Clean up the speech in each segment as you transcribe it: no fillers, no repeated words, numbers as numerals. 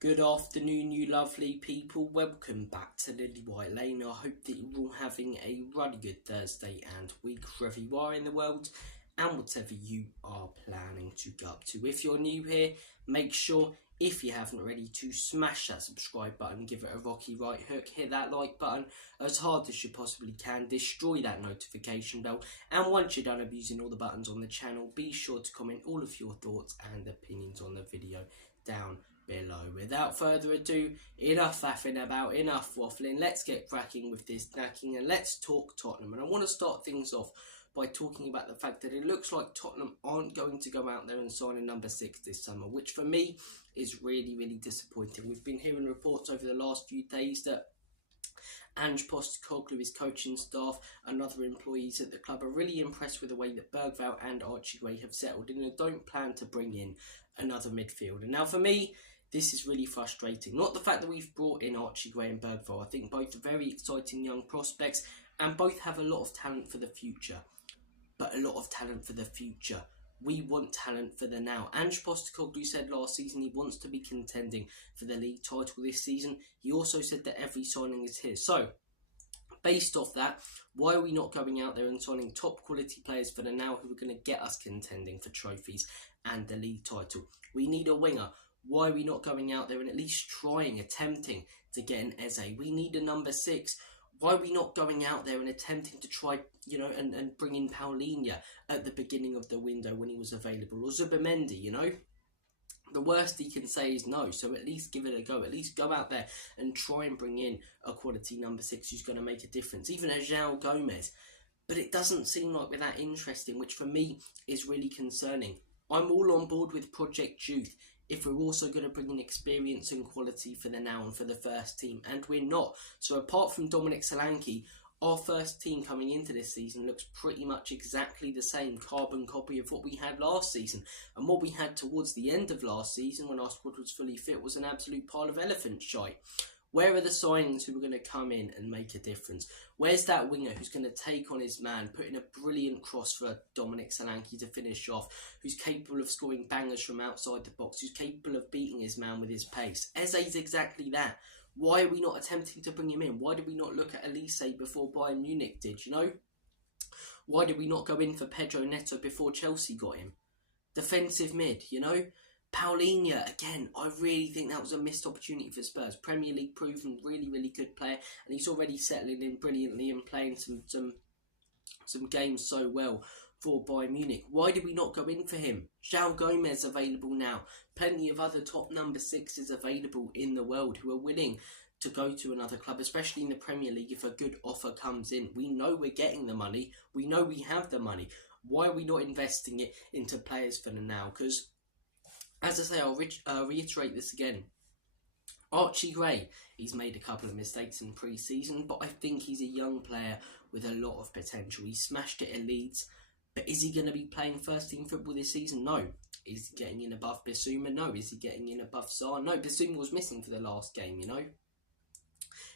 Good afternoon, you lovely people. Welcome back to Lily White Lane. I hope that you're all having a really good Thursday and week wherever you are in the world and whatever you are planning to get up to. If you're new here, make sure, if you haven't already, to smash that subscribe button, give it a rocky right hook, hit that like button as hard as you possibly can, destroy that notification bell, and once you're done abusing all the buttons on the channel, be sure to comment all of your thoughts and opinions on the video down below. Without further ado, enough faffing about, enough waffling, let's get cracking with this snacking and let's talk Tottenham. And I want to start things off by talking about the fact that it looks like Tottenham aren't going to go out there and sign a number 6 this summer, which for me is really disappointing. We've been hearing reports over the last few days that Ange Postecoglou, his coaching staff and other employees at the club are really impressed with the way that Bergvall and Archie Gray have settled in and don't plan to bring in another midfielder. Now for me, this is really frustrating. Not the fact that we've brought in Archie Gray and Bergvall. I think both are very exciting young prospects and both have a lot of talent for the future. But a lot of talent for the future. We want talent for the now. Ange Postecoglou said last season he wants to be contending for the league title this season. He also said that every signing is his. So, based off that, why are we not going out there and signing top quality players for the now who are going to get us contending for trophies and the league title? We need a winger. Why are we not going out there and at least trying, attempting to get an Eze? We need a number 6. Why are we not going out there and attempting to try, and bring in Paulinho at the beginning of the window when he was available? Or Zubimendi, The worst he can say is no, so at least give it a go. At least go out there and try and bring in a quality number 6 who's going to make a difference. Even a João Gomez. But it doesn't seem like we're that interesting, which for me is really concerning. I'm all on board with Project Youth if we're also going to bring in experience and quality for the now and for the first team, and we're not. So apart from Dominic Solanke, our first team coming into this season looks pretty much exactly the same carbon copy of what we had last season. And what we had towards the end of last season when our squad was fully fit was an absolute pile of elephant shite. Where are the signings who are going to come in and make a difference? Where's that winger who's going to take on his man, put in a brilliant cross for Dominic Solanke to finish off, who's capable of scoring bangers from outside the box, who's capable of beating his man with his pace? Eze's exactly that. Why are we not attempting to bring him in? Why did we not look at Elise before Bayern Munich did, Why did we not go in for Pedro Neto before Chelsea got him? Defensive mid, Paulinho, again, I really think that was a missed opportunity for Spurs. Premier League proven, really good player, and he's already settling in brilliantly and playing some games so well for Bayern Munich. Why did we not go in for him? João Gomez available now. Plenty of other top number 6s available in the world who are willing to go to another club, especially in the Premier League if a good offer comes in. We know we're getting the money. We know we have the money. Why are we not investing it into players for the now? Because, as I say, I'll reiterate this again. Archie Gray, he's made a couple of mistakes in pre-season, but I think he's a young player with a lot of potential. He smashed it at Leeds, but is he going to be playing first team football this season? No. Is he getting in above Bissouma? No. Is he getting in above Sarr? No. Bissouma was missing for the last game,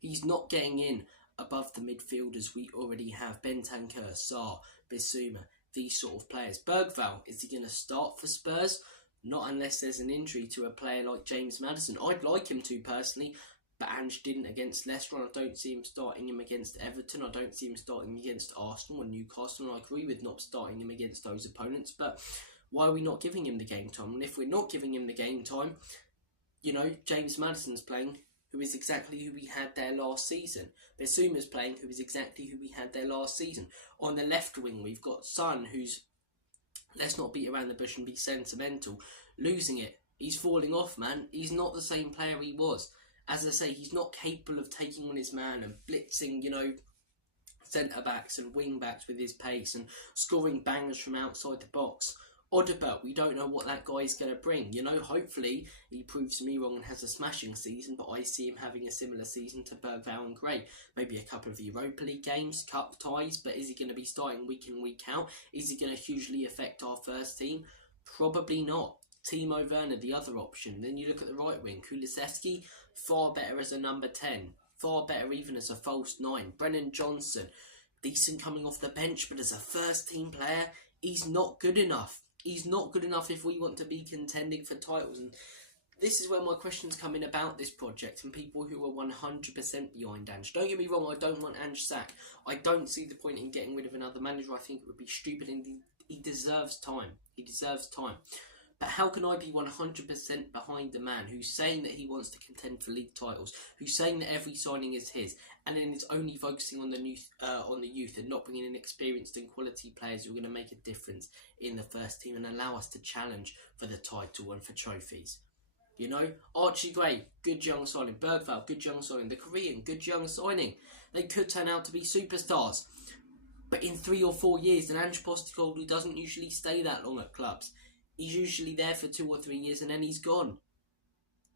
He's not getting in above the midfielders we already have. Bentancur, Sarr, Bissouma, these sort of players. Bergvall, is he going to start for Spurs? Not unless there's an injury to a player like James Maddison. I'd like him to personally, but Ange didn't against Leicester. I don't see him starting him against Everton. I don't see him starting against Arsenal and Newcastle. And I agree with not starting him against those opponents. But why are we not giving him the game time? And if we're not giving him the game time, James Maddison's playing, who is exactly who we had there last season. Bissouma's playing, who is exactly who we had there last season. On the left wing, we've got Son, who's, let's not beat around the bush and be sentimental, losing it. He's falling off, man. He's not the same player he was. As I say, he's not capable of taking on his man and blitzing, centre-backs and wing-backs with his pace and scoring bangers from outside the box. Odegaard, we don't know what that guy is going to bring. Hopefully he proves me wrong and has a smashing season, but I see him having a similar season to Bergvall and Gray. Maybe a couple of Europa League games, cup ties, but is he going to be starting week in, week out? Is he going to hugely affect our first team? Probably not. Timo Werner, the other option. Then you look at the right wing. Kulusevski, far better as a number 10. Far better even as a false 9. Brennan Johnson, decent coming off the bench, but as a first team player, he's not good enough. He's not good enough if we want to be contending for titles. And this is where my questions come in about this project and people who are 100% behind Ange. Don't get me wrong, I don't want Ange sacked. I don't see the point in getting rid of another manager. I think it would be stupid, and he deserves time. He deserves time. But how can I be 100% behind the man who's saying that he wants to contend for league titles, who's saying that every signing is his, and then is only focusing on the youth and not bringing in experienced and quality players who are going to make a difference in the first team and allow us to challenge for the title and for trophies? You know, Archie Gray, good young signing. Bergvall, good young signing. The Korean, good young signing. They could turn out to be superstars. But in 3 or 4 years, an Ange Postecoglou doesn't usually stay that long at clubs. He's usually there for 2 or 3 years and then he's gone.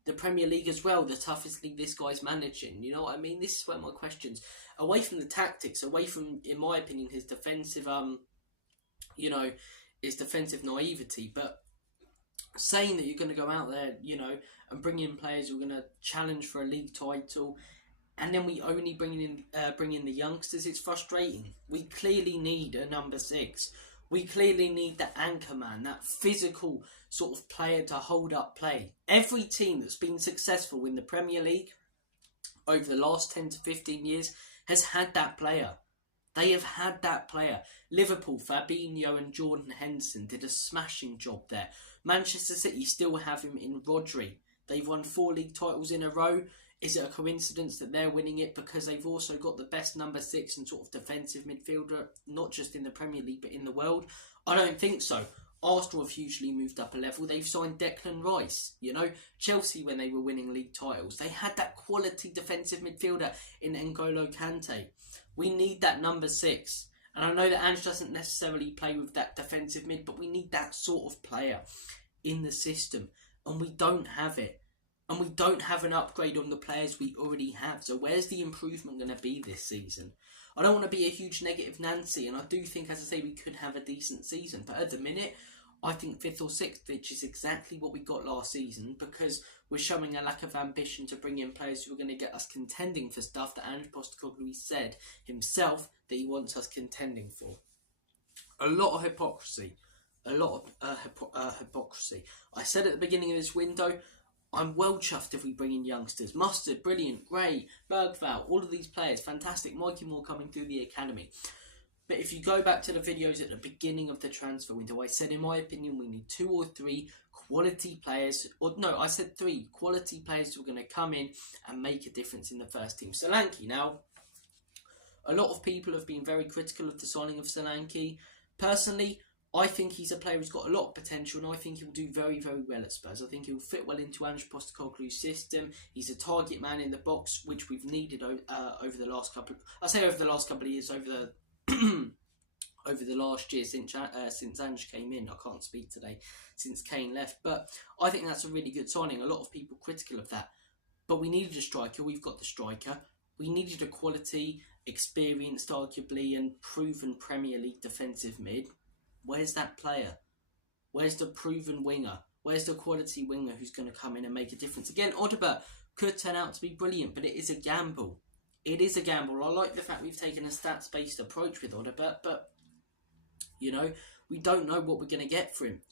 The Premier League as well, the toughest league this guy's managing. You know what I mean? This is where my questions, away from the tactics, away from, in my opinion, his defensive, his defensive naivety, but saying that you're going to go out there, and bring in players who are going to challenge for a league title, and then we only bring in the youngsters, it's frustrating. We clearly need a number 6. We clearly need that anchor man, that physical sort of player to hold up play. Every team that's been successful in the Premier League over the last 10 to 15 years has had that player. They have had that player. Liverpool, Fabinho and Jordan Henderson did a smashing job there. Manchester City still have him in Rodri. They've won 4 league titles in a row. Is it a coincidence that they're winning it because they've also got the best number 6 and sort of defensive midfielder, not just in the Premier League but in the world? I don't think so. Arsenal have hugely moved up a level. They've signed Declan Rice. Chelsea, when they were winning league titles, they had that quality defensive midfielder in N'Golo Kante. We need that number 6. And I know that Ange doesn't necessarily play with that defensive mid, but we need that sort of player in the system. And we don't have it. And we don't have an upgrade on the players we already have. So where's the improvement going to be this season? I don't want to be a huge negative Nancy, and I do think, as I say, we could have a decent season. But at the minute, I think 5th or 6th, which is exactly what we got last season, because we're showing a lack of ambition to bring in players who are going to get us contending for stuff that Ange Postecoglou said himself that he wants us contending for. A lot of hypocrisy. A lot of hypocrisy. I said at the beginning of this window, I'm well chuffed if we bring in youngsters. Mustard, brilliant, Gray, Bergvall, all of these players, fantastic. Mikey Moore coming through the academy. But if you go back to the videos at the beginning of the transfer window, I said, in my opinion, we need 2 or 3 quality players. Or no, I said 3 quality players who are going to come in and make a difference in the first team. Solanke, now, a lot of people have been very critical of the signing of Solanke. Personally, I think he's a player who's got a lot of potential, and I think he'll do very, very well at Spurs. I think he'll fit well into Ange Postecoglou's system. He's a target man in the box, which we've needed over the last couple of years, over the last year since Ange came in. I can't speak today, since Kane left. But I think that's a really good signing. A lot of people critical of that. But we needed a striker. We've got the striker. We needed a quality, experienced, arguably, and proven Premier League defensive mid. Where's that player? Where's the proven winger? Where's the quality winger who's going to come in and make a difference? Again, Odegaard could turn out to be brilliant, but it is a gamble. It is a gamble. I like the fact we've taken a stats-based approach with Odegaard, but, we don't know what we're going to get for him.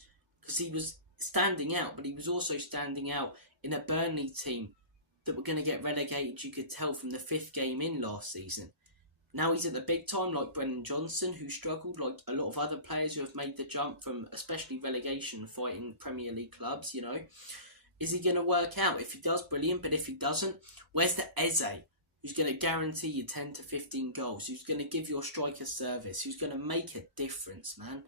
Because he was standing out, but he was also standing out in a Burnley team that were going to get relegated, you could tell, from the 5th game in last season. Now he's at the big time, like Brennan Johnson, who struggled, like a lot of other players who have made the jump from especially relegation fighting Premier League clubs, Is he going to work out? If he does, brilliant. But if he doesn't, where's the Eze, who's going to guarantee you 10 to 15 goals, who's going to give your striker service, who's going to make a difference, man?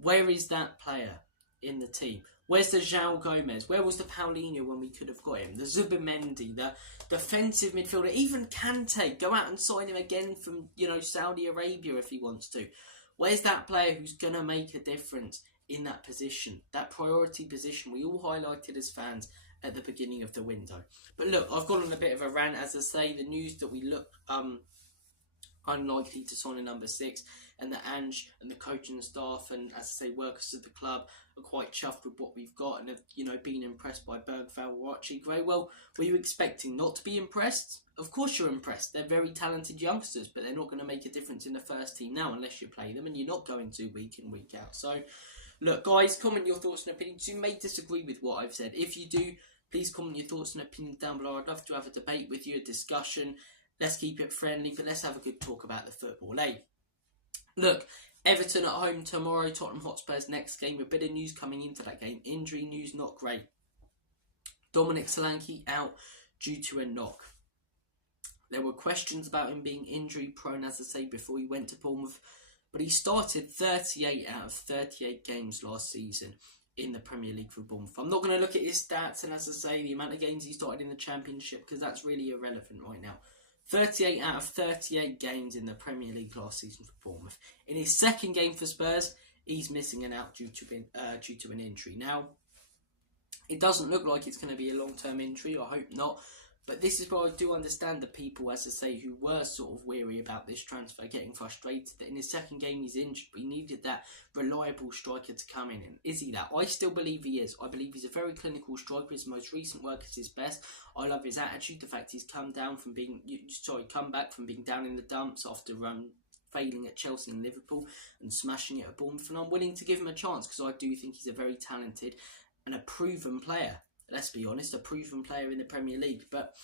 Where is that player in the team? Where's the João Gomez? Where was the Paulinho when we could have got him? The Zubimendi, the defensive midfielder, even Kante. Go out and sign him again from, Saudi Arabia if he wants to. Where's that player who's going to make a difference in that position? That priority position we all highlighted as fans at the beginning of the window. But look, I've gone on a bit of a rant. As I say, the news that we look unlikely to sign a number 6, and the Ange and the coaching staff and, as I say, workers of the club are quite chuffed with what we've got and have, been impressed by Bergvall or Archie Gray. Well, were you expecting not to be impressed? Of course you're impressed. They're very talented youngsters, but they're not going to make a difference in the first team now unless you play them, and you're not going to week in, week out. So look, guys, comment your thoughts and opinions. You may disagree with what I've said. If you do, please comment your thoughts and opinions down below. I'd love to have a debate with you, a discussion. Let's keep it friendly, but let's have a good talk about the football, eh? Look, Everton at home tomorrow, Tottenham Hotspur's next game. A bit of news coming into that game. Injury news, not great. Dominic Solanke out due to a knock. There were questions about him being injury prone, as I say, before he went to Bournemouth. But he started 38 out of 38 games last season in the Premier League for Bournemouth. I'm not going to look at his stats and, as I say, the amount of games he started in the Championship, because that's really irrelevant right now. 38 out of 38 games in the Premier League last season for Bournemouth. In his second game for Spurs, he's missing out due to an injury. Now, it doesn't look like it's going to be a long-term injury. I hope not. But this is where I do understand the people, as I say, who were sort of weary about this transfer, getting frustrated that in his second game he's injured, but he needed that reliable striker to come in. And is he that? I still believe he is. I believe he's a very clinical striker. His most recent work is his best. I love his attitude, the fact he's come back from being down in the dumps after failing at Chelsea and Liverpool and smashing it at Bournemouth. And I'm willing to give him a chance because I do think he's a very talented and a proven player. Let's be honest, a proven player in the Premier League. But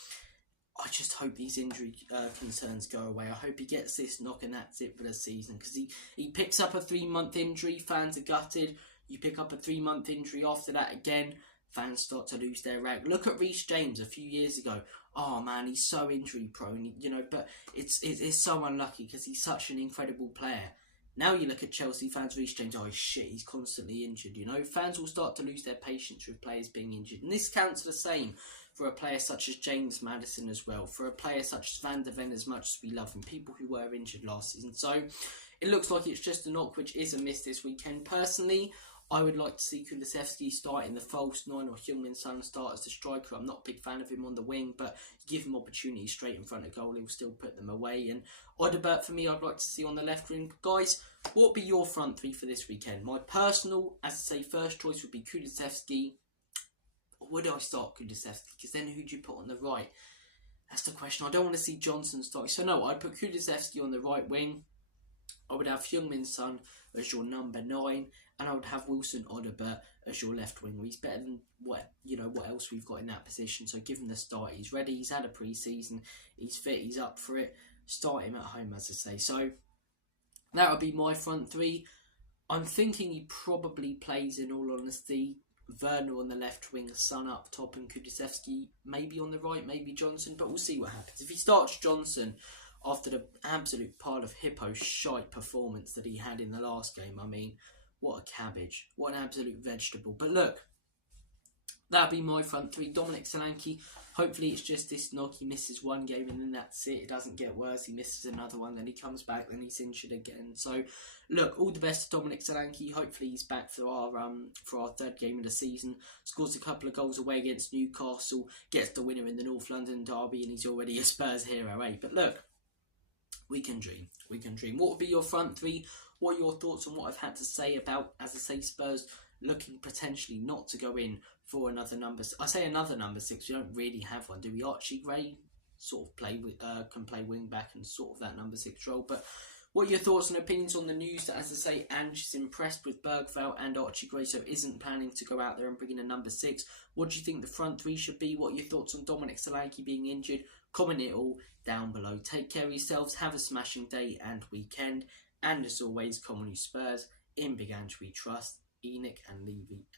I just hope these injury concerns go away. I hope he gets this knock and that's it for the season. Because he picks up a 3-month injury, fans are gutted. You pick up a 3-month injury after that again, fans start to lose their rag. Look at Reece James a few years ago. Oh man, he's so injury prone, but it's so unlucky because he's such an incredible player. Now you look at Chelsea fans, Reece James, oh shit, he's constantly injured, Fans will start to lose their patience with players being injured. And this counts the same for a player such as James Maddison as well, for a player such as Van der Ven, as much as we love him, people who were injured last season. So it looks like it's just a knock, which is a miss this weekend. Personally, I would like to see Thfc start in the false 9 or Heung-min Son start as the striker. I'm not a big fan of him on the wing, but you give him opportunities straight in front of goal, he'll still put them away. And Odobert, for me, I'd like to see on the left wing. Guys, what would be your front three for this weekend? My personal, as I say, first choice would be Thfc. Where do I start Thfc? Because then who do you put on the right? That's the question. I don't want to see Johnson start. So no, I'd put Thfc on the right wing. I would have Heung-min Son as your number 9, and I would have Wilson Odobert as your left wing. He's better than what else we've got in that position. So give him the start. He's ready. He's had a pre-season. He's fit. He's up for it. Start him at home, as I say. So that would be my front three. I'm thinking he probably plays, in all honesty, Werner on the left wing, Son up top, and Kulusevski maybe on the right, maybe Johnson. But we'll see what happens. If he starts Johnson after the absolute pile of hippo shite performance that he had in the last game, I mean, what a cabbage. What an absolute vegetable. But look, that'll be my front three. Dominic Solanke, hopefully it's just this knock. He misses one game and then that's it. It doesn't get worse. He misses another one, then he comes back, then he's injured again. So, look, all the best to Dominic Solanke. Hopefully he's back for our third game of the season. Scores a couple of goals away against Newcastle. Gets the winner in the North London derby, and he's already a Spurs hero, eh? But look, we can dream. We can dream. What would be your front three? What are your thoughts on what I've had to say about, as I say, Spurs looking potentially not to go in for another number? I say another number 6. We don't really have one, do we? Archie Gray sort of can play wing back and sort of that number 6 role. But what are your thoughts and opinions on the news that, as I say, Ange is impressed with Bergvall and Archie Gray, so isn't planning to go out there and bring in a number 6? What do you think the front three should be? What are your thoughts on Dominic Solanke being injured? Comment it all down below. Take care of yourselves. Have a smashing day and weekend. And as always, come on you Spurs. In Big Ange we trust. Enoch and Levy.